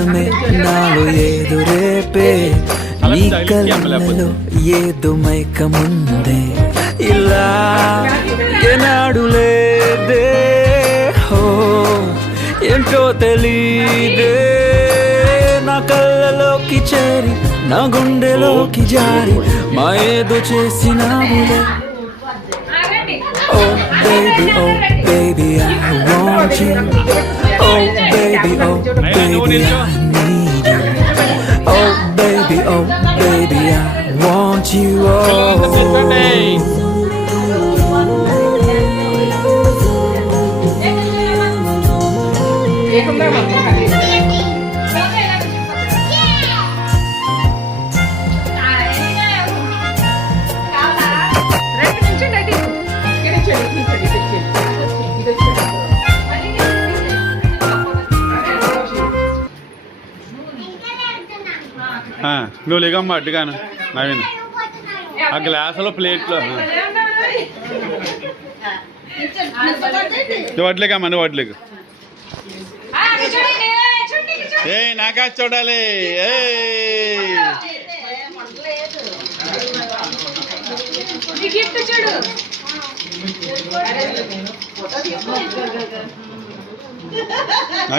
అందమే నాలో ఏదో రేపే నీ కళ్ళలో ఏదో మైకముందే ఇలా ఏనాడు లేదే హో ఏంటో తెలీదే నా కళ్ళలోకి చేరి నా గుండెలోకి జారి మా ఏదో చేసినావులే Oh baby, I want you. Oh baby, I need you. Oh baby, I want you. నువ్వు లేకమ్మా అడ్డుగాను నవీన్ ఆ గ్లాసులో ప్లేట్లో నువ్వు వడ్లేకమ్మా నువ్వు వడ్లేకు ఏ నాకా చూడాలి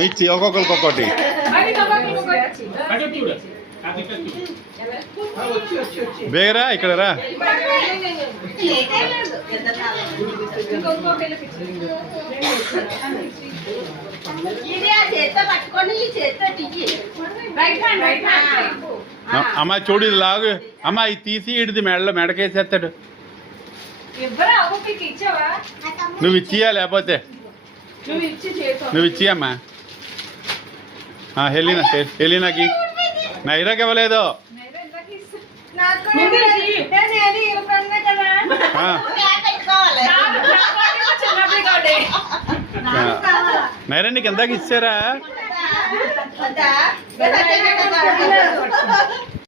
ఇచ్చి ఒక్కొక్కరికి ఒక్కొక్కటి బేగరా ఇక్కడ రా అమ్మా చూడు ఇది లాగు అమ్మా ఇది తీసి ఇడిది మెడకేసేస్తాడు నువ్వు ఇచ్చియా లేకపోతే నువ్వు ఇచ్చియమ్మా హెలీనాకి నైరాకి ఇవ్వలేదు నైరా నీకు ఎందాక ఇచ్చారా